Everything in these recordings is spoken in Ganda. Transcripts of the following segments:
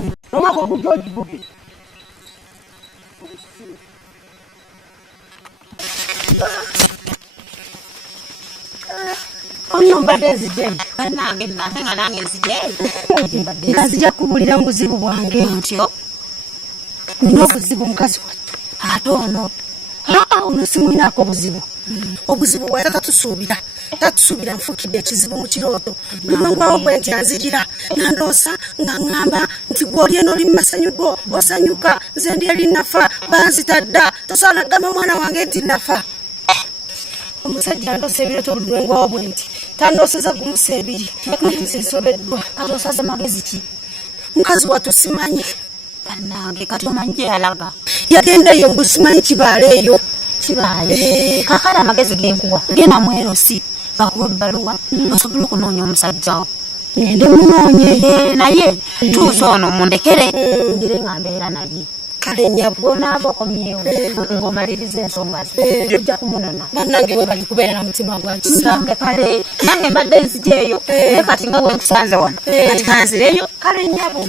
nnyo omwaka ogujoogibuge ono mbadde nzidde nange nzidde nazija kubulira mu buzibu bwange ntyo nina obuzibu mukazi ate ono ono simwinaako obuzibu bwata tatusuubira nfukidde ekizibu mu kirooto lumangwawo bwe nti anzijira nandoosa nga ŋŋamba nti gw'oli eno oli mu masanyu go osanyuka nze ndi eri nafa banzitadda tosaana gamba omwana wange nti nafa omusajja ndoosa ebireeta obudwengwawo bwe nti tandooseza gumusa ebiri nti nsobeddwa kati osaze magezi ki mukazi wattu simanyi bannange kati omanyi gye yalaga yagenda eyo ngusimanyi kibaala eyo kibaale kakale amagezi genkuwa genda mu erosi bakuwa ebbaluwa osobole okunoonya omusajja wo ngende munoonye naye tuusa ono mundekere ngire nga mbeera naye kale nyabwo onaava okomyewo ng'omaliriza ensonga ze ojja kumunona bannange we bali kubeera na mutima gwa kisa nsange kale nange mbadde nzigyeyo naye kati nga bwe nkusanze wano kati kanzireyo kale nyabo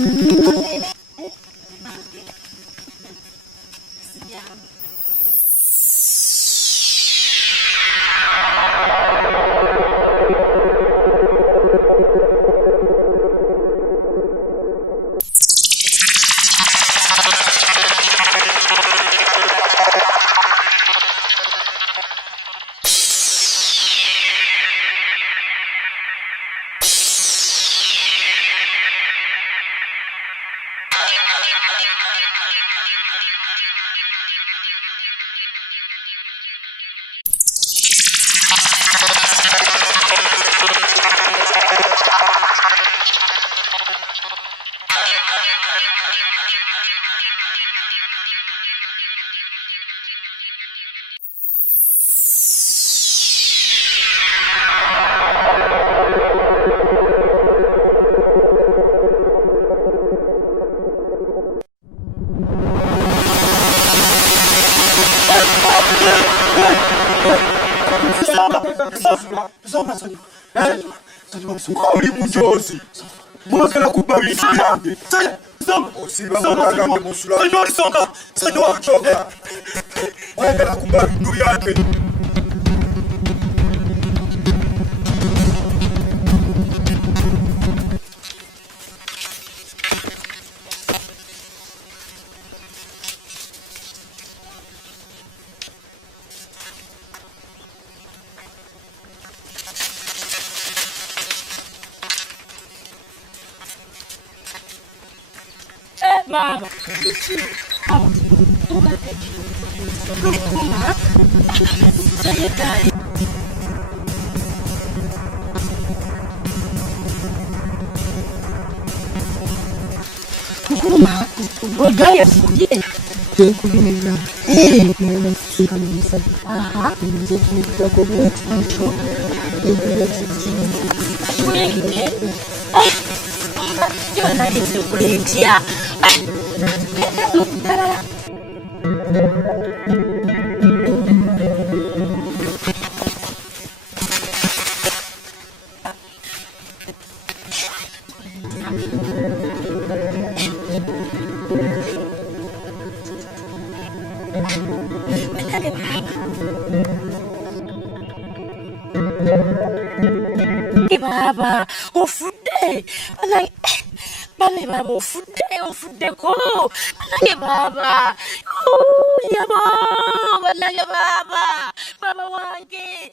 Oli mujozi mwagala kuba bintu byange mwagala kuba bintu byange Baba. Gaya fuye. Kulimela. Aha. Yo na kuletia. Baba, ofude. Bale baba ofude ko. Bale baba. Oh, ya baba, bale baba. Baba wange.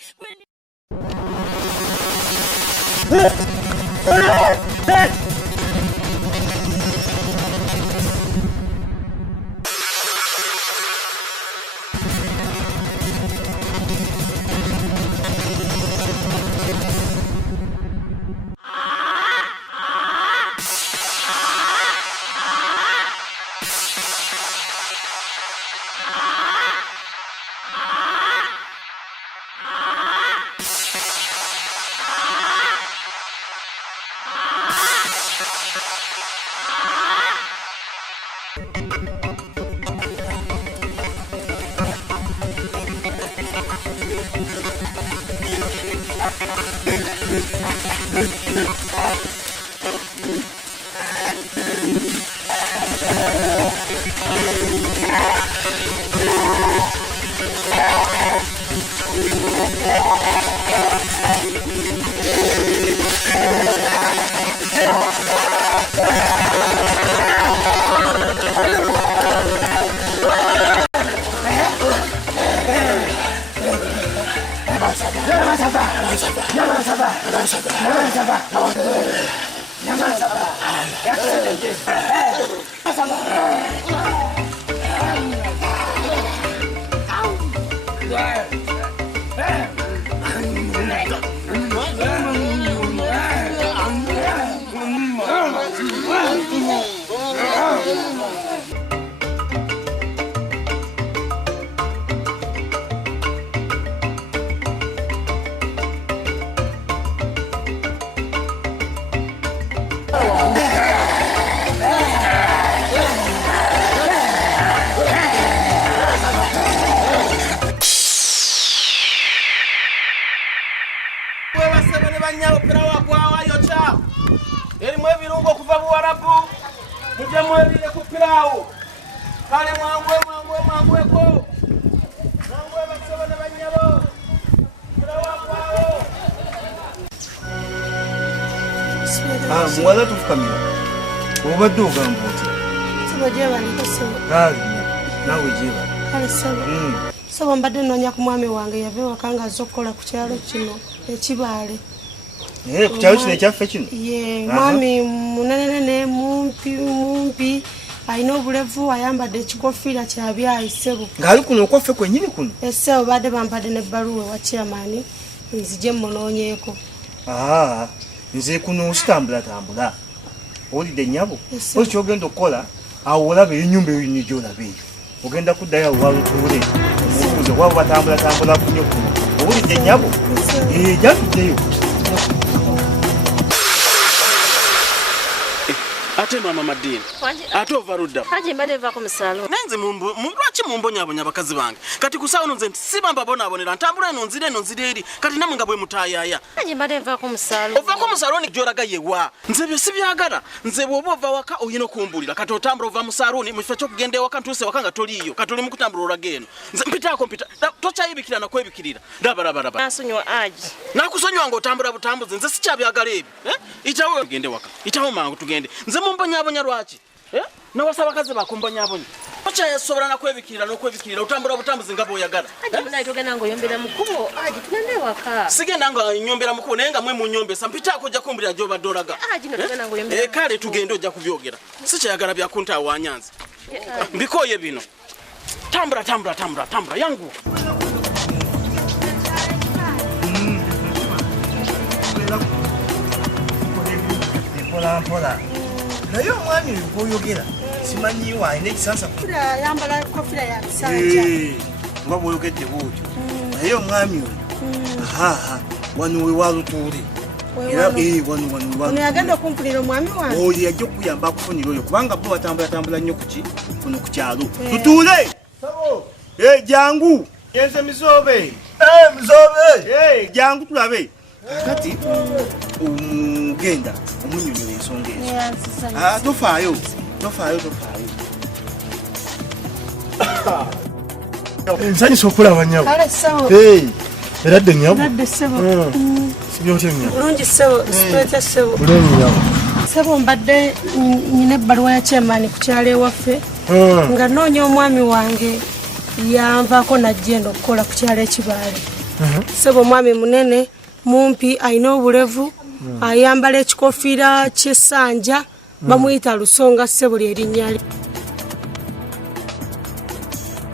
Mwala tufukamira. Obadde ogamba oti. Sebo jeba nikosebo. Kali nawe jeba. Kale sebo. Sebo mbadde nonya ku mwami wange yave wakanga azokola ku kyalo kino ekibaale. Ku kyalo kino ekyaffe kino? Ye, mwami munene mumpi alina obulevu ayambadde ekikofiira kyabyayi sebo. Ng'ali kuno okwaffe kwennyini kuno? Sebo badde bampadde n'ebbaluwa wa chairman nzije munoonyeeko. Nze kuno ositambula tambula. Olidde nnyabo? Oki kyogenda okukola awo olaba ennyumba eyo nnyo gy'olaba eyo. Ogenda kuddayo awo walutuule. Obuuze waba batambula kunyo kuno. Owulidde nnyabo? Jatuddeyo. Ate mama Madini. Ate ovarudda. Haji mbade va ku musalo. Nenze lwaki mumbonyabonya abakazi bange. Kati kusawo nze nti sibamba bonabonera ntambula eno nzire eri. Kati namwe nga bwe mutaayaya. Haji mbade va ku musalo. Ova ku musalo ni gyoraga yewa. Nze byo sibyagala. Nze bw'oba ova waka oyina okumbulira. Kati otambula ova mu saloni mu kifo ky'okugenda ewaka ntuse waka nga toliiyo. Kati oli mu kutambula olaga eno. Nze mpitaako tokyayibikira na kwebikirira. Laba. Nasonywa aji. Nakusonywa ng'otambula butambuze. Nze sikyabyagala ebyo. Itawo tugende waka. Itawo mangu tugende. Nze mumbonyabonya lwaki? Nawasaba bakazi bakumbonyabonya. Okyasobola nakwebikirira n'okwebikirira otambula butambuzi nga bw'oyagala. Haji munayi togenda ng'oyombera mukubo. Haji tugende waka. Sigenda nga nyombera mukubo naye nga mwe munyombesa mpitaako ojja kumbulira gy'obadde olaga. Haji tugenda ng'oyombera. Kale tugende ojja kubyogera. Sikyayagala byakuntaawa Nyanzi. Mbikoye bino. Tambula yangu. Mpola. Naye omwami oyo gw'oyogera simanyiwo alina ekisansa Yambala kofira ya kisanja. nga bw'oyogedde bw'otyo. Naye omwami oyo wano we walutuule. Era wano yagenda okumpulira omwami wange. oyo yajja okuyamba akufunira oyo kubanga bo batambula nnyo kuno ku kyalo. Tutuule! Jangu! Yenze Mizobe! Mizobe! Jangu tulabe! Kati omugenda omunyonyola ensonga ezo. Tofaayo. Nsanyusa okulaba nnyabo. Kale sebo. Eradde nnyabo. Nadde sebo. Sibyotya nnyabo. Bulungi sebo, sitwetya sebo. Bulungi nnyabo. Sebo mbadde nyina ebbaluwa ya chairman ku kyalo ewaffe nga noonya omwami wange yanvaako najja eno okukola ku kyalo ekibaale. Sebo omwami munene mumpi alina obulevu ayambala ekikofiira ky'essanja bamuyita Lusonga sebo ly'erinnya lye.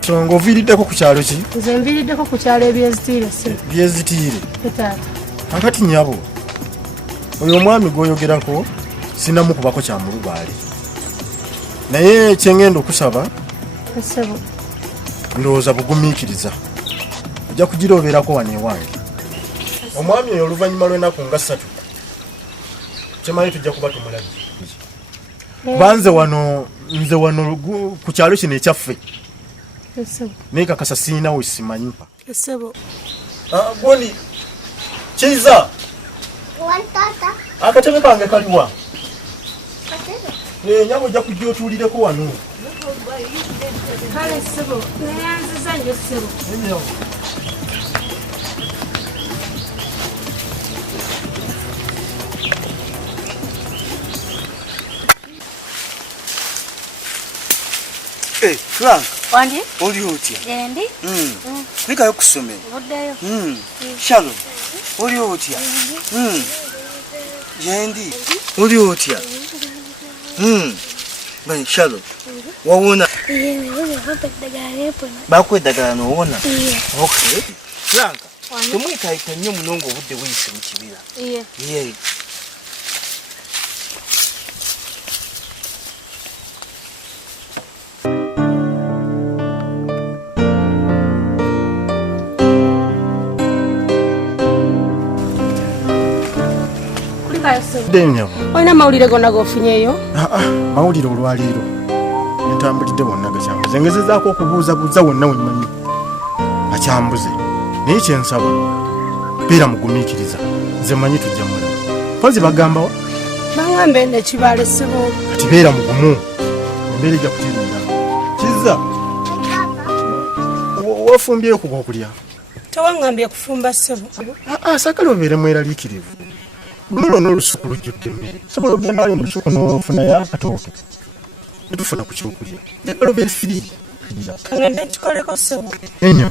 Songa oviiriddeko ku kyalo ki? Nze nviiriddeko ku kyalo ebyezitiire sebo. Byezitiire. Etaata. Akati nnyabo oyo omwami gw'oyogerako sinamukubako kya mulubaale. Naye kyengenda okusaba Sebo. ndowooza bugumiikiriza. Ojja kugiroberako wano ewange. Omwami oyo oluvannyuma lw'ennaku nga 3 kyemali tujja kuba tumulabye. Banze nze wano ku kyalo kino ekyaffe. Sebo. Naye kakasa siina we simanyi. Sebo. Goni kiza Wantata. akatebe kange kaliwa. Katebe. Nyabo ojja kujja otuulireko wano. Kale sebo, neyanziza nyo sebo. Ndio. Frank. Wandi? Oli otya? Yendi? Nikayo kusomera. Ngoddayo. Shalom. Oli otya? Yendi. Oli otya? Bani Shalom. Wawona? Bakwedagala n'owona? Okay. Frank. Temwekayita nnyo munongo obudde buyise mu kibira. Iye. Denya. Oyina mawulire gonna gofunyeyo? Mawulire olwaliiro. Entambulidde wonna gakyambuze. Ngezezaako okubuuzabuuza wonna wemanyi. Akyambuze. Naye kyensaba. Beera mugumiikiriza. Nze manyi tujja mulaba. Mpozi bagamba wa? Bangambe nekibale sebo. Kati beera mugumu. Embeera ejja kutereera. Kizza. Wafumbyeyo kuba okulya. Tewangambye kufumba sebo. Saagala obeere mweraliikirivu. Luno n'olusuku lujjudde emmere. Sobola ogenda ali mu lusuku n'ofunayo akatooke. Netufuna ku kyokulya. Njagala obeere firi. Ngende nkikoleko sebo. Enya.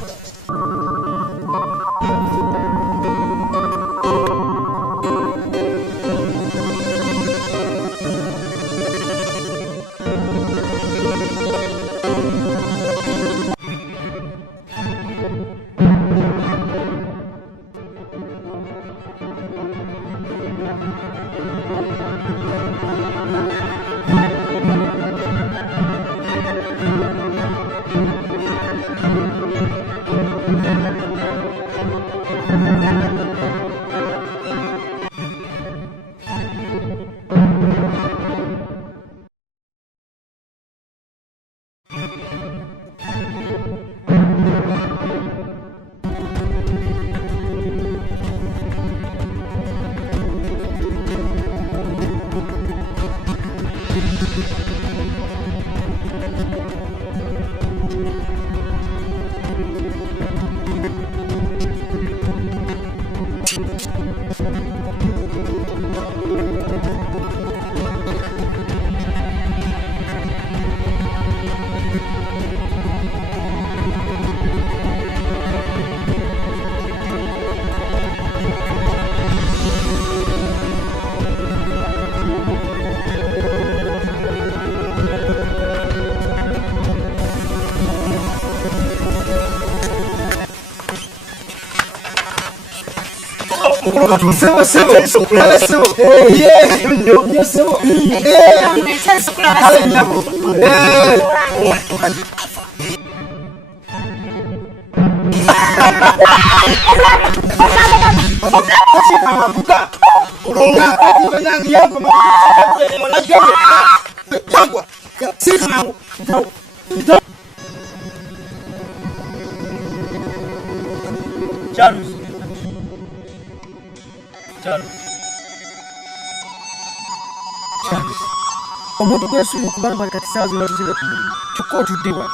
Omuntu gwesula okubanga kati saazi natuzire ku mulimu kyokka otuddewa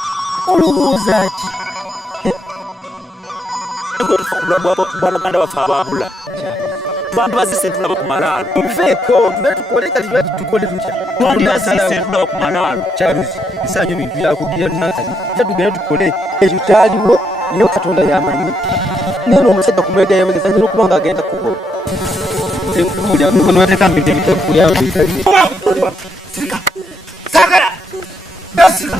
olowooza ki baganda bafe ababula bantu basise tulaba ku malaalo feeko tunatukole kati tukole tutya basise tulaba ku malaalo kyaluzi bisanyo bintu byakugira tunakali tugenda tukole ekyo kyaliwo niyo katonda yamanyi neno omusajja kumwega yamageza nina okubanga agenda kukola Sakara! Yasika!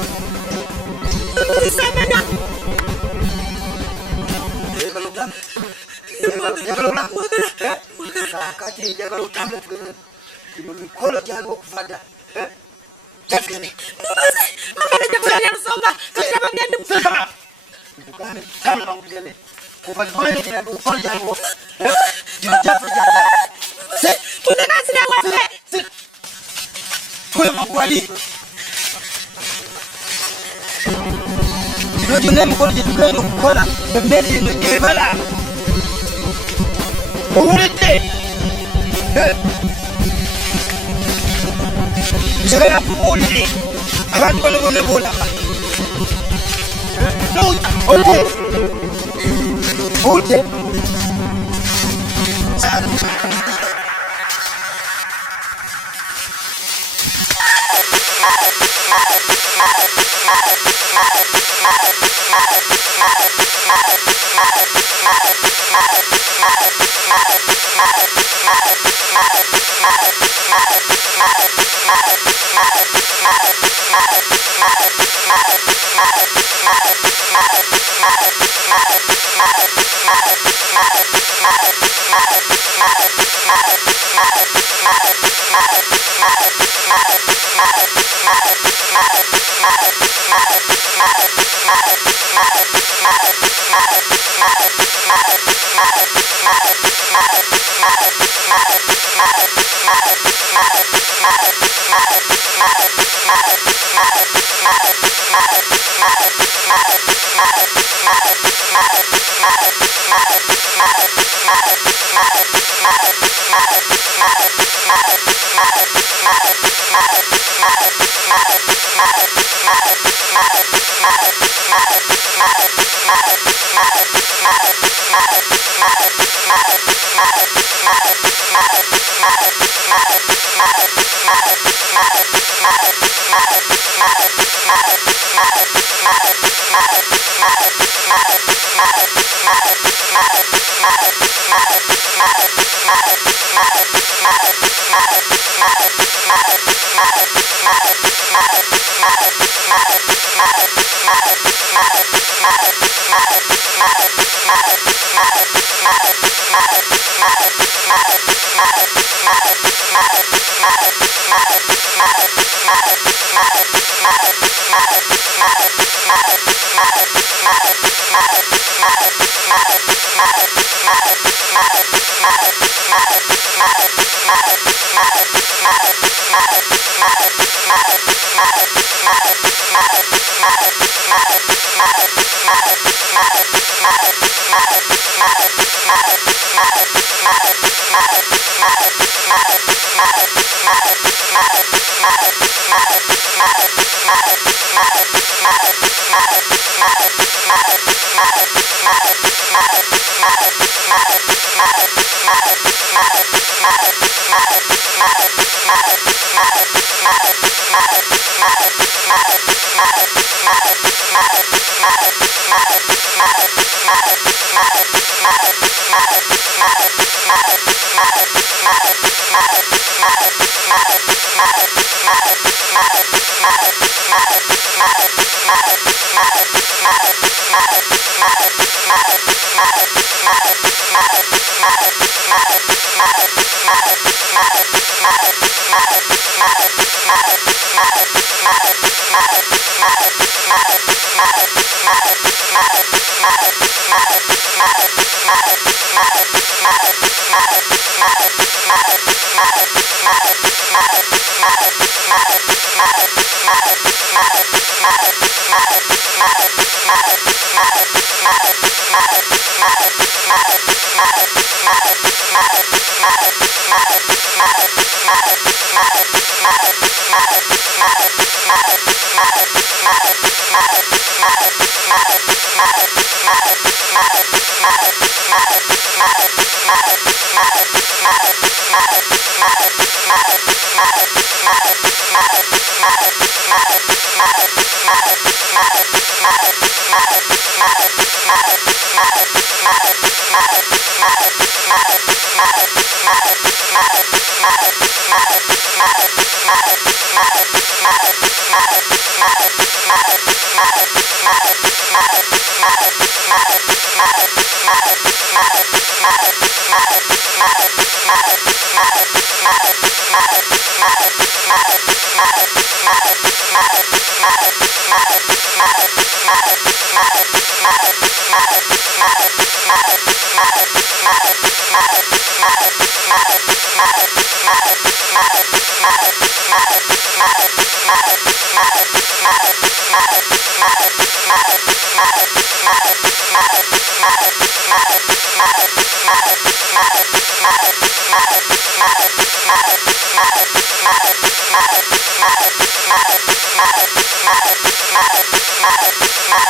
Ute.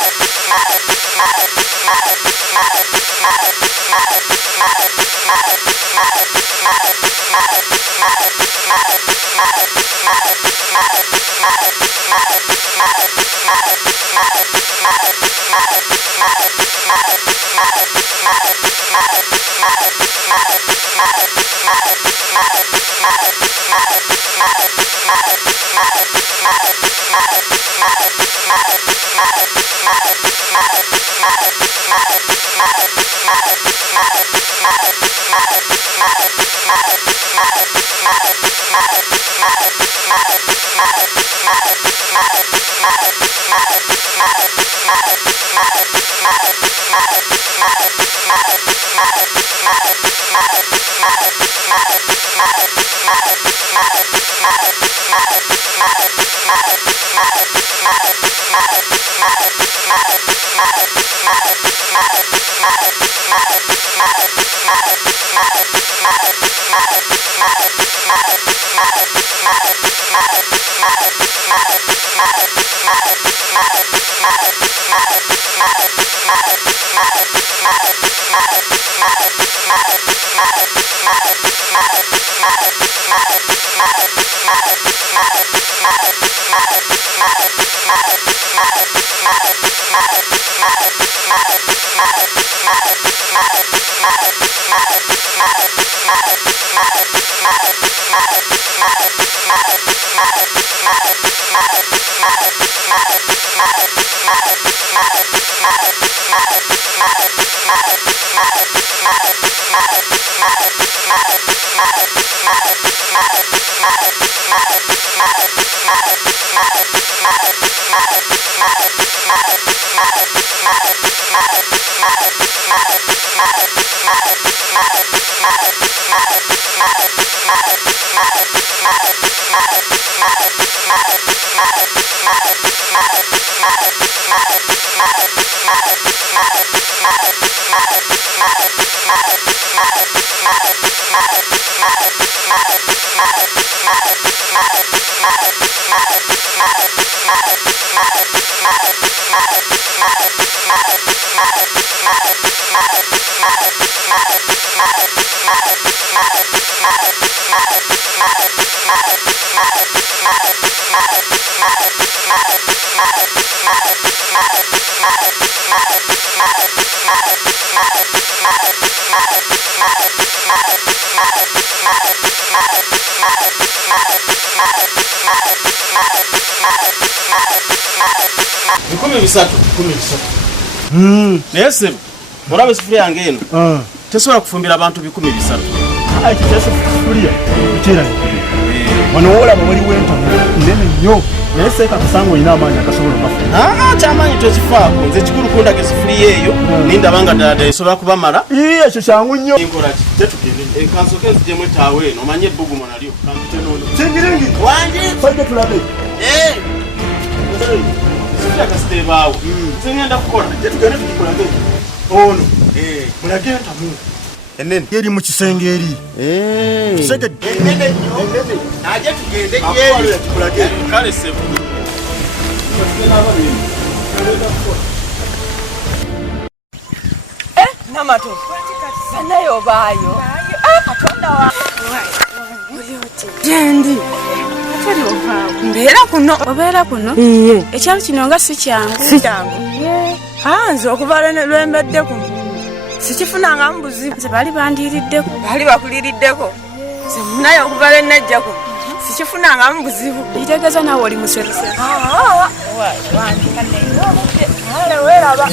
Thank you. Nese orabe sifuria ngeno tesobola kufumbira abantu 100. Ai kifuria kira wano ola bali wenta nene nnyo nese kasango ina amanya kasobola mafu chamanyi tokifaako nze kikulu kunda ke sifuria eyo ninda banga dada esobola kubamala ekyo kyangu nnyo inkola ki tetugende kansoke nzijemu taawe eno omanye ebbugumo nalyo kingiringi wangi fajja tulabe sifuria kasitebaawo sengenda kukola tetugende tukikolage ono mulagenda mu enene yeri mu kisenge eri segedde enene naje tugende yeri tukulage kale sebu Namato. Banayo bayo. Katonda wa. Jendi. Obeera kuno? Ekyalo kino nga si kyangu. Si kyangu. Nze okuva lwembedde kuno. Sikifunangamu buzibu. Nze baali bandiiriddeko. Baali bakuliriddeko. Nze munaye okuva lwennejja kuno. Sikifunangamu buzibu. Kitegeeza naawe oli museruse. Wandika neyo. Ale weeraba.